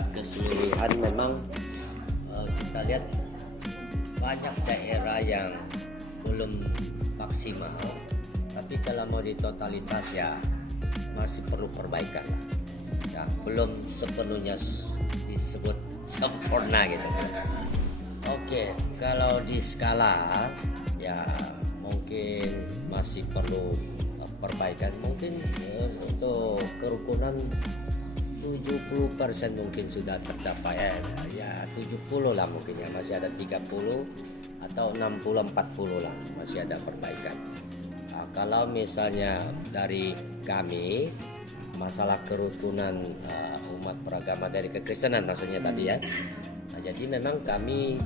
secara keseluruhan memang kita lihat banyak daerah yang belum maksimal, tapi kalau mau di totalitas ya masih perlu perbaikan ya, belum sepenuhnya disebut sempurna gitu. Oke, kalau di skala ya mungkin masih perlu perbaikan, mungkin untuk kerukunan 70% mungkin sudah tercapai, ya 70 lah mungkin ya, masih ada 30 atau 60-40 lah masih ada perbaikan. Nah, kalau misalnya dari kami masalah kerukunan umat beragama dari kekristenan maksudnya tadi ya, nah, jadi memang kami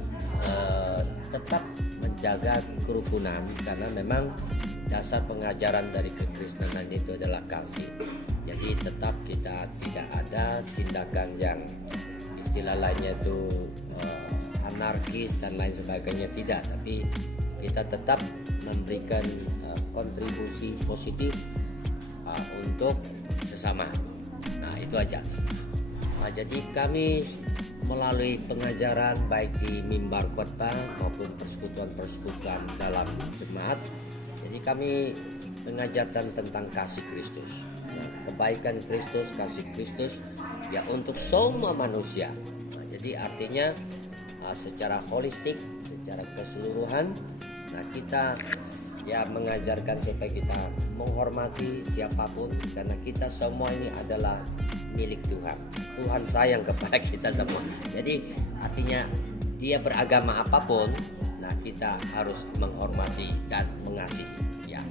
tetap menjaga kerukunan karena memang dasar pengajaran dari kekristenan itu adalah kasih. Jadi tetap kita tidak ada tindakan yang istilah lainnya itu anarkis dan lain sebagainya, tidak, tapi kita tetap memberikan kontribusi positif untuk sesama. Nah itu aja. Nah, jadi kami melalui pengajaran baik di mimbar khotbah maupun persekutuan-persekutuan dalam jemaat, jadi kami mengajarkan tentang kasih Kristus, kebaikan Kristus, kasih Kristus ya untuk semua manusia. Nah, jadi artinya secara holistik, secara keseluruhan, nah kita ya mengajarkan supaya kita menghormati siapapun karena kita semua ini adalah milik Tuhan. Tuhan sayang kepada kita semua. Jadi artinya dia beragama apapun, nah kita harus menghormati dan mengasihi ya.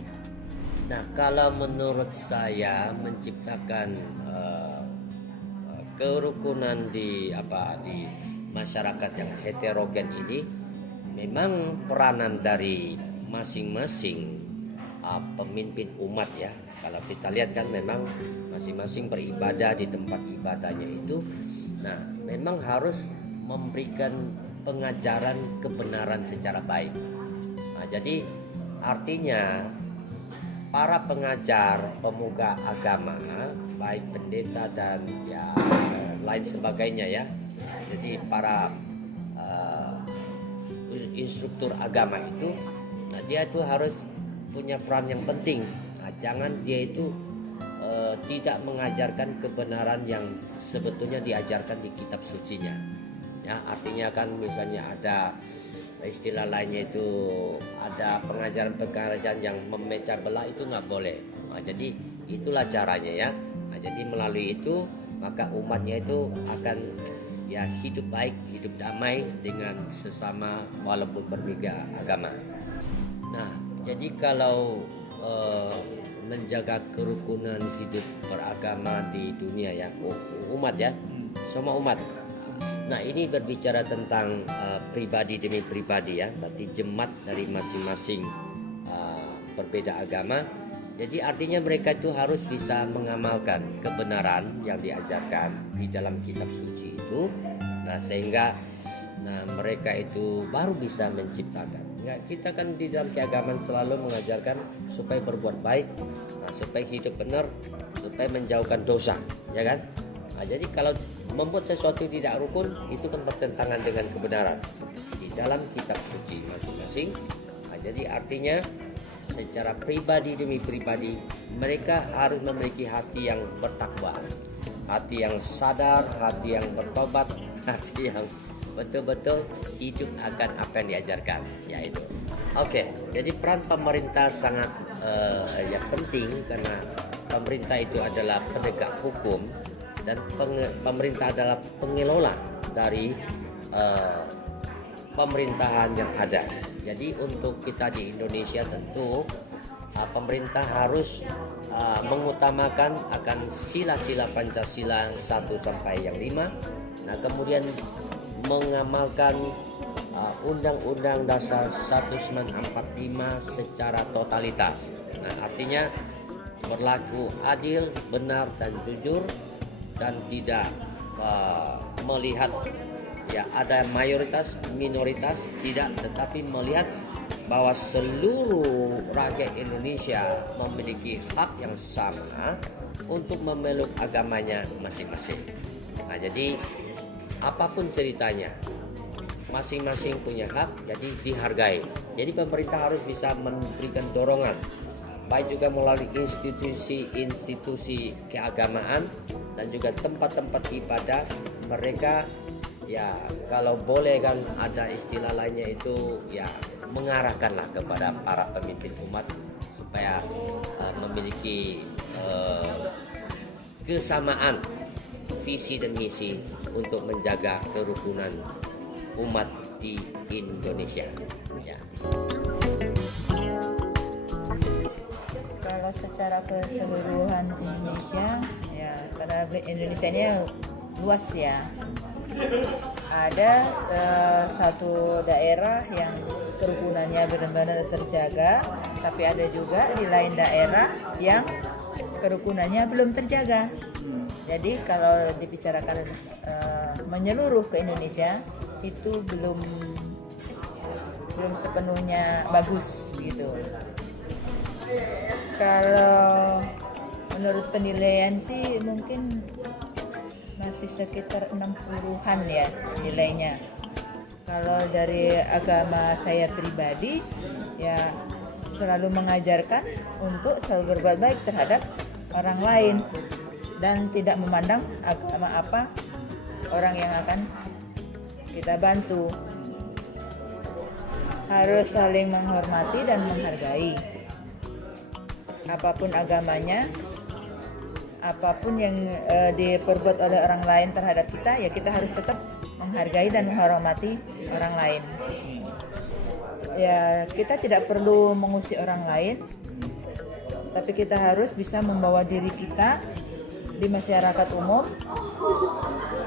Nah, kalau menurut saya menciptakan kerukunan di masyarakat yang heterogen ini, memang peranan dari masing-masing pemimpin umat ya. Kalau kita lihat kan memang masing-masing beribadah di tempat ibadahnya itu. Nah, memang harus memberikan pengajaran kebenaran secara baik. Nah, jadi artinya para pengajar, pemuka agama, baik pendeta dan ya lain sebagainya ya. Jadi para instruktur agama itu, nah, dia itu harus punya peran yang penting. Nah, jangan dia itu tidak mengajarkan kebenaran yang sebetulnya diajarkan di kitab sucinya. Ya, artinya kan misalnya ada istilah lainnya itu ada pengajaran-pengajaran yang memecah belah, itu nggak boleh. Nah, jadi itulah caranya ya. Nah, jadi melalui itu maka umatnya itu akan ya hidup baik, hidup damai dengan sesama walaupun berbeda agama. Nah, jadi kalau menjaga kerukunan hidup beragama di dunia ya, umat ya, semua umat. Nah, ini berbicara tentang pribadi demi pribadi ya, berarti jemaat dari masing-masing berbeda agama. Jadi artinya mereka itu harus bisa mengamalkan kebenaran yang diajarkan di dalam kitab suci itu. Nah, sehingga mereka itu baru bisa menciptakan. Ya, kita kan di dalam keagamaan selalu mengajarkan supaya berbuat baik, supaya hidup benar, supaya menjauhkan dosa, ya kan? Nah, jadi kalau membuat sesuatu tidak rukun itu kan bertentangan dengan kebenaran di dalam kitab suci masing-masing. Nah, jadi artinya secara pribadi demi pribadi mereka harus memiliki hati yang bertakwa, hati yang sadar, hati yang bertobat, hati yang betul-betul hidup akan apa yang diajarkan, yaitu. Oke, jadi peran pemerintah sangat penting karena pemerintah itu adalah penegak hukum dan pemerintah adalah pengelola dari pemerintahan yang ada. Jadi untuk kita di Indonesia tentu pemerintah harus mengutamakan akan sila-sila Pancasila 1 sampai yang 5. Nah, kemudian mengamalkan Undang-Undang Dasar 1945 secara totalitas. Nah, artinya berlaku adil, benar dan jujur dan tidak melihat ya ada mayoritas, minoritas, tidak, tetapi melihat bahwa seluruh rakyat Indonesia memiliki hak yang sama untuk memeluk agamanya masing-masing. Nah, jadi apapun ceritanya, masing-masing punya hak, jadi dihargai. Jadi pemerintah harus bisa memberikan dorongan, baik juga melalui institusi keagamaan dan juga tempat-tempat ibadah mereka. Ya kalau boleh kan ada istilah lainnya itu ya mengarahkanlah kepada para pemimpin umat supaya memiliki kesamaan visi dan misi untuk menjaga kerukunan umat di Indonesia. Ya. Kalau secara keseluruhan Indonesia, ya karena Indonesia ini luas ya. Ada satu daerah yang kerukunannya benar-benar terjaga, tapi ada juga di lain daerah yang kerukunannya belum terjaga. Jadi kalau dibicarakan menyeluruh ke Indonesia itu belum sepenuhnya bagus gitu. Kalau menurut penilaian sih mungkin masih sekitar 60-an ya nilainya. Kalau dari agama saya pribadi ya selalu mengajarkan untuk selalu berbuat baik terhadap orang lain dan tidak memandang agama apa orang yang akan kita bantu. Harus saling menghormati dan menghargai. Apapun agamanya, apapun yang diperbuat oleh orang lain terhadap kita, ya kita harus tetap menghargai dan menghormati orang lain. Ya kita tidak perlu mengusik orang lain, tapi kita harus bisa membawa diri kita di masyarakat umum.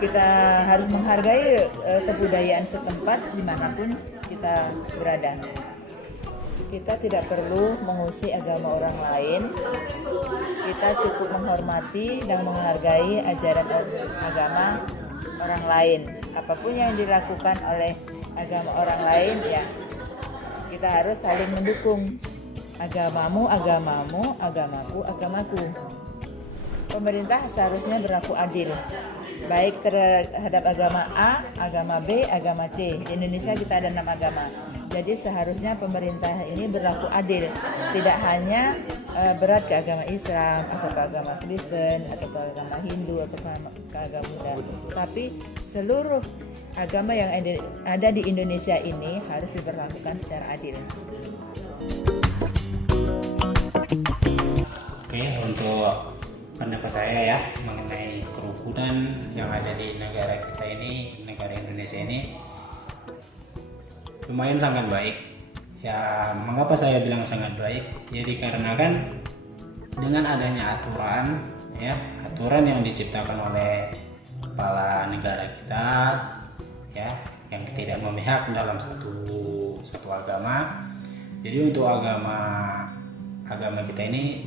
Kita harus menghargai kebudayaan setempat dimanapun kita berada. Kita tidak perlu mengusik agama orang lain. Kita cukup menghormati dan menghargai ajaran agama orang lain. Apapun yang dilakukan oleh agama orang lain, ya kita harus saling mendukung. Agamamu, agamamu, agamaku, agamaku. Pemerintah seharusnya berlaku adil, baik terhadap agama A, agama B, agama C. Di Indonesia kita ada 6 agama. Jadi seharusnya pemerintah ini berlaku adil, tidak hanya berat ke agama Islam atau ke agama Kristen atau ke agama Hindu atau ke agama Buddha, tapi seluruh agama yang ada di Indonesia ini harus diperlakukan secara adil. Oke, untuk pendapat saya ya mengenai kerukunan yang ada di negara kita ini, negara Indonesia ini lumayan sangat baik. Ya, mengapa saya bilang sangat baik? Ya dikarenakan dengan adanya aturan yang diciptakan oleh kepala negara kita, ya, yang tidak memihak dalam satu agama. Jadi untuk agama kita ini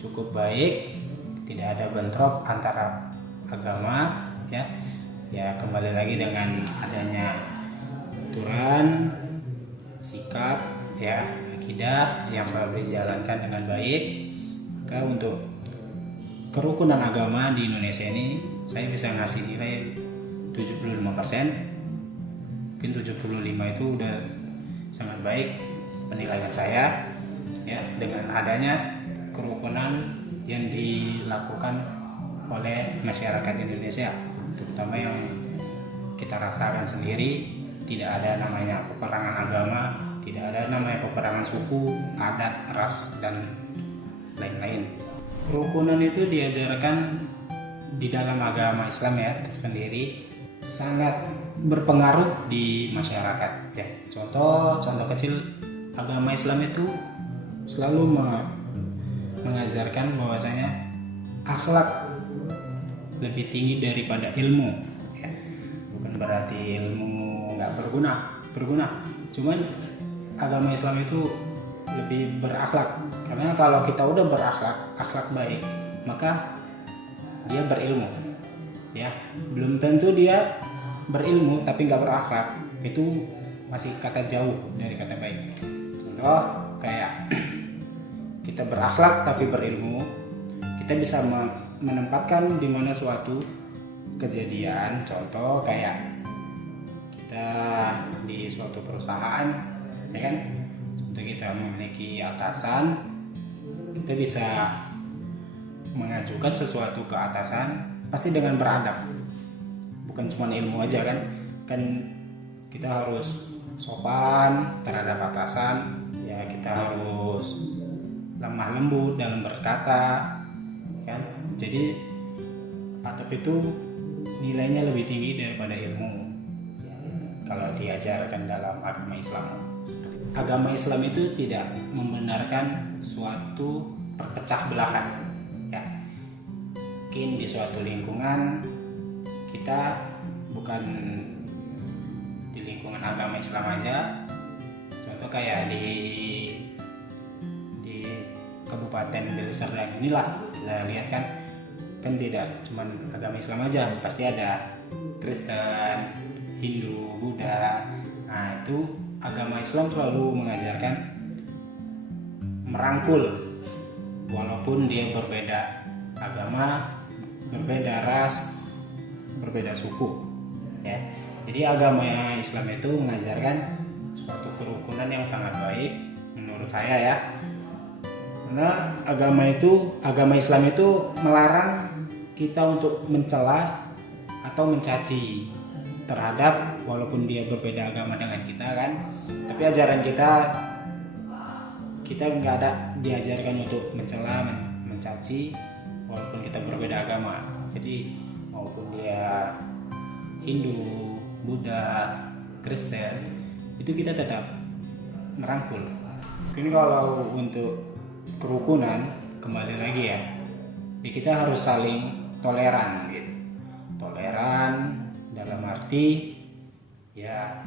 cukup baik, tidak ada bentrok antara agama, ya. Ya kembali lagi dengan adanya aturan, sikap, ya, akidah yang selalu dijalankan dengan baik. Maka untuk kerukunan agama di Indonesia ini saya bisa ngasih nilai 75%. Mungkin 75 itu udah sangat baik penilaian saya, ya, dengan adanya kerukunan yang dilakukan oleh masyarakat Indonesia, terutama yang kita rasakan sendiri. Tidak ada namanya peperangan agama, tidak ada namanya peperangan suku, adat, ras, dan lain-lain. Kerukunan itu diajarkan di dalam agama Islam ya tersendiri, sangat berpengaruh di masyarakat. Ya, contoh kecil, agama Islam itu selalu mengajarkan bahwasanya akhlak lebih tinggi daripada ilmu. Ya, bukan berarti ilmu nggak berguna. Cuman agama Islam itu lebih berakhlak, karena kalau kita udah akhlak baik, maka dia berilmu. Ya, belum tentu dia berilmu tapi nggak berakhlak, itu masih kata jauh dari kata baik. Contoh kayak kita berakhlak tapi berilmu, kita bisa menempatkan di mana suatu kejadian, contoh kayak kita di suatu perusahaan, ya kan, contoh kita memiliki atasan, kita bisa mengajukan sesuatu ke atasan pasti dengan beradab, bukan cuma ilmu aja kan kita harus sopan terhadap atasan, ya kita harus lemah lembut dalam berkata, kan. Jadi adab itu nilainya lebih tinggi daripada ilmu kalau diajarkan dalam agama Islam. Agama Islam itu tidak membenarkan suatu perpecah belahan, ya. Mungkin di suatu lingkungan kita bukan di lingkungan agama Islam aja, contoh kayak di Kabupaten Deli Serdang inilah kita lihat kan tidak cuman agama Islam aja, pasti ada Kristen, Hindu, Buddha. Nah itu agama Islam selalu mengajarkan merangkul walaupun dia berbeda agama, berbeda ras, berbeda suku, ya. Jadi agama Islam itu mengajarkan suatu kerukunan yang sangat baik menurut saya, ya. Karena agama Islam itu melarang kita untuk mencela atau mencaci terhadap walaupun dia berbeda agama dengan kita, kan. Tapi ajaran kita nggak ada diajarkan untuk mencela, mencaci walaupun kita berbeda agama. Jadi maupun dia Hindu, Buddha, Kristen, itu kita tetap merangkul. Mungkin kalau untuk kerukunan kembali lagi ya kita harus saling toleran gitu. Toleran dalam arti ya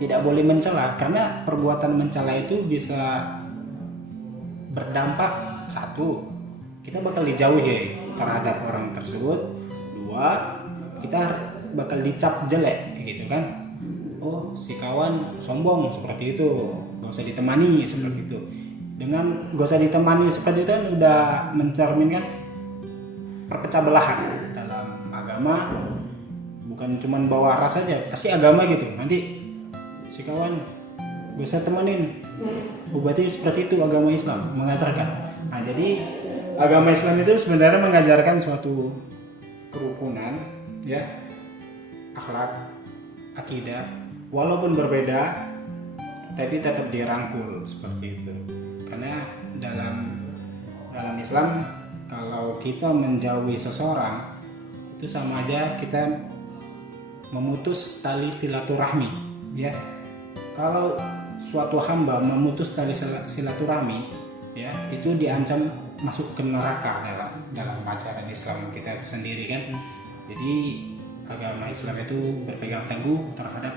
tidak boleh mencela, karena perbuatan mencela itu bisa berdampak, satu, kita bakal dijauhi terhadap orang tersebut, dua, kita bakal dicap jelek gitu kan. Oh si kawan sombong seperti itu, gak usah ditemani seperti itu. Dengan gak usah ditemani seperti itu kan udah mencerminkan perpecah belahan dalam agama. Bukan cuma bawa ras aja, pasti agama gitu. Nanti si kawan gak usah temenin, berarti seperti itu agama Islam mengajarkan. Nah jadi agama Islam itu sebenarnya mengajarkan suatu kerukunan, ya, akhlak, akidah, walaupun berbeda tapi tetap dirangkul seperti itu. Karena dalam Islam kalau kita menjauhi seseorang itu sama aja kita memutus tali silaturahmi, ya. Kalau suatu hamba memutus tali silaturahmi, ya, itu diancam masuk ke neraka dalam ajaran Islam kita sendiri kan. Jadi agama Islam itu berpegang teguh terhadap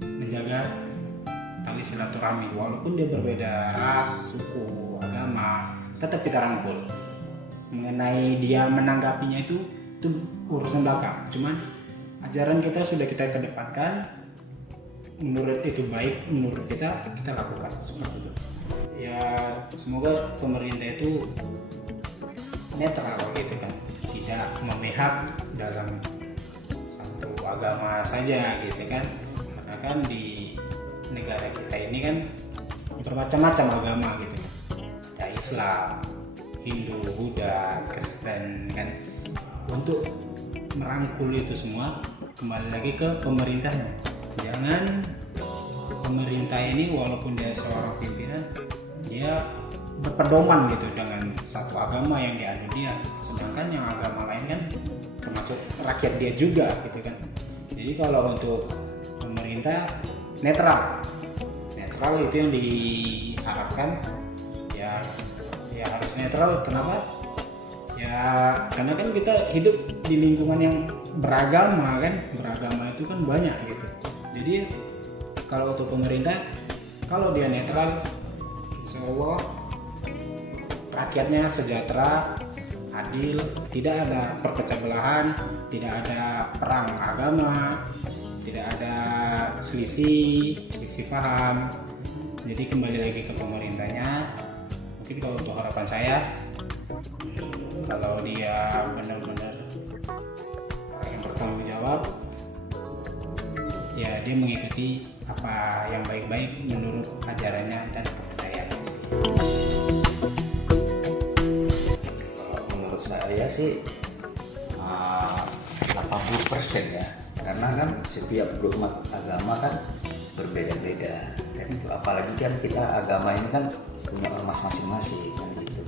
menjaga tali silaturahmi walaupun dia berbeda ras, suku, agama, tetap kita rangkul. Mengenai dia menanggapinya itu urusan belakang. Cuman ajaran kita sudah kita kedepankan, menurut itu baik, menurut kita lakukan seperti itu. Ya semoga pemerintah itu netral gitu kan, tidak memihak dalam satu agama saja gitu kan. Karena kan di negara kita ini kan bermacam-macam agama gitu kan. Ada Islam, Hindu, Buddha, Kristen kan. Untuk merangkul itu semua kembali lagi ke pemerintahnya. Jangan pemerintah ini walaupun dia seorang pimpinan, dia berpedoman gitu dengan satu agama yang dianut dia, sedangkan yang agama lain kan termasuk rakyat dia juga gitu kan. Jadi kalau untuk pemerintah netral itu yang diharapkan, ya harus netral. Kenapa? Ya karena kan kita hidup di lingkungan yang beragama kan, beragama itu kan banyak gitu. Jadi kalau untuk pemerintah, kalau dia netral, insya Allah rakyatnya sejahtera, adil, tidak ada perpecah belahan, tidak ada perang agama, tidak ada selisih paham. Jadi kembali lagi ke pemerintahnya. Mungkin kalau untuk harapan saya, kalau dia benar-benar jawab, ya dia mengikuti apa yang baik-baik menurut ajarannya dan kepercayaannya. Kalau menurut saya sih 80% ya, karena kan setiap umat agama kan berbeda-beda, dan itu apalagi kan kita agama ini kan punya ormas masing-masing kan gitu.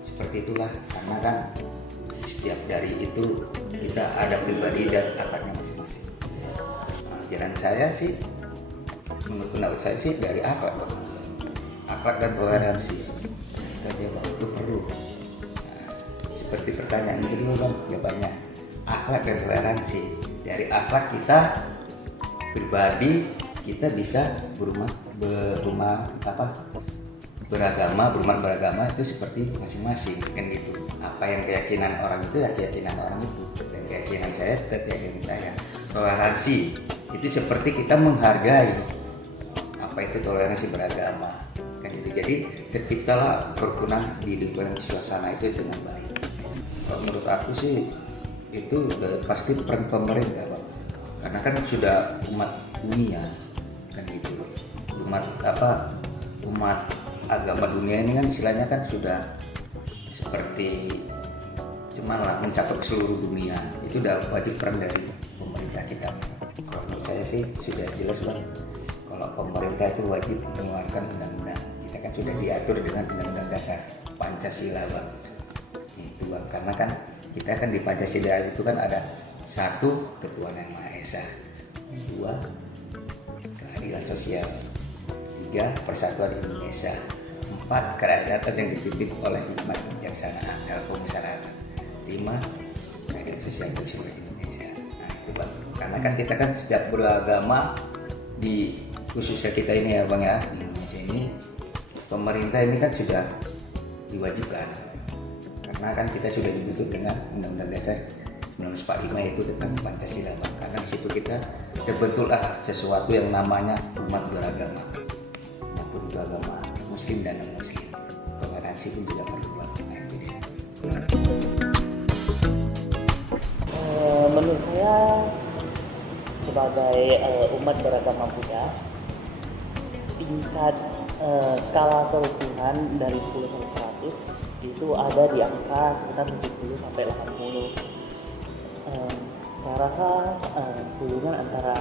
Seperti itulah, karena kan setiap dari itu kita ada pribadi dan akhlaknya masing-masing. Nah, ajaran saya sih, menurut pendapat saya sih dari akhlak dong, akhlak dan toleransi. Kita jawab itu perlu. Nah, seperti pertanyaan itu dulu kan jawabannya akhlak dan toleransi. Dari akhlak kita pribadi kita bisa beragama itu seperti masing-masing kan gitu. Apa yang keyakinan orang itu ya keyakinan orang itu, dan keyakinan saya tetap keyakinan saya. Toleransi itu seperti kita menghargai apa itu toleransi beragama kan gitu. Jadi terciptalah kerukunan di lingkungan suasana itu dengan baik. Kalau menurut aku sih itu pasti peran pemerintah, Pak. Karena kan sudah umat dunia kan gitu. Umat agama dunia ini kan istilahnya kan sudah seperti cuman lah mencakup seluruh dunia. Itu udah wajib peran dari pemerintah kita. Kalau menurut saya sih sudah jelas, Bang. Kalau pemerintah itu wajib mengeluarkan undang-undang. Kita kan sudah diatur dengan Undang-Undang Dasar Pancasila, Bang. Itu, Bang. Karena kan kita kan di Pancasila itu kan ada 1, ketuhanan yang Maha Esa, 2, keadilan sosial, 3, persatuan Indonesia, 4, kerakyatan yang dipimpin oleh hikmat kebijaksanaan dalam pemasyaratan, 5, keadilan sosial untuk seluruh Indonesia. Nah itu, Bang. Karena kan kita kan setiap beragama di khususnya kita ini ya, Bang, ya, di Indonesia ini pemerintah ini kan sudah diwajibkan, karena kan kita sudah dibentuk dengan Undang-Undang Dasar 1945 itu tentang Pancasila, Bang. Karena di situ kita terbentuklah sesuatu yang namanya umat beragama, umat beragama Muslim dan non Muslim. Toleransi pun juga perlu, Bang. Nah, itu dia. Menurut saya sebagai umat beragama Buddha, tingkat skala kerukunan dari 10 sampai 100 itu ada di angka sekitar 70 sampai 80. Saya rasa hubungan antara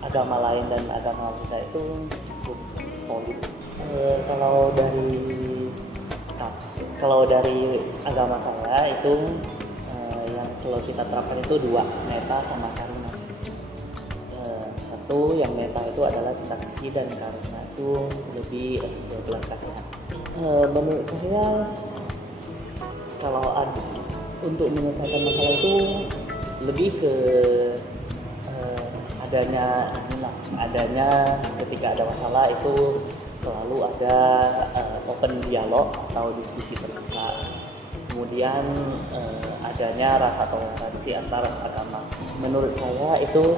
agama lain dan agama Buddha itu cukup solid. Kalau dari agama saya itu yang selalu kita terapkan itu 2, metta sama karuna. Satu yang metta itu adalah cinta kasih, dan karuna itu lebih belas kasihan. Menurut saya kalau untuk menyelesaikan masalah itu lebih ke adanya ketika ada masalah itu selalu ada open dialog atau diskusi terbuka. Kemudian adanya rasa toleransi antar agama. Menurut saya itu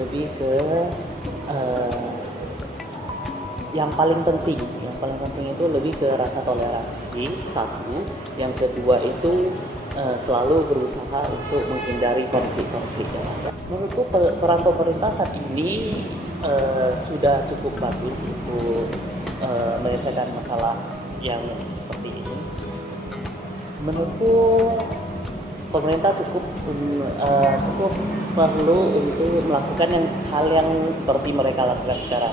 lebih ke yang paling penting itu lebih ke rasa toleransi, satu. Yang kedua itu selalu berusaha untuk menghindari konflik-konflik. Menurutku peran pemerintah saat ini sudah cukup bagus untuk menyelesaikan masalah yang seperti ini. Menurutku pemerintah cukup perlu untuk melakukan hal yang seperti mereka lakukan sekarang.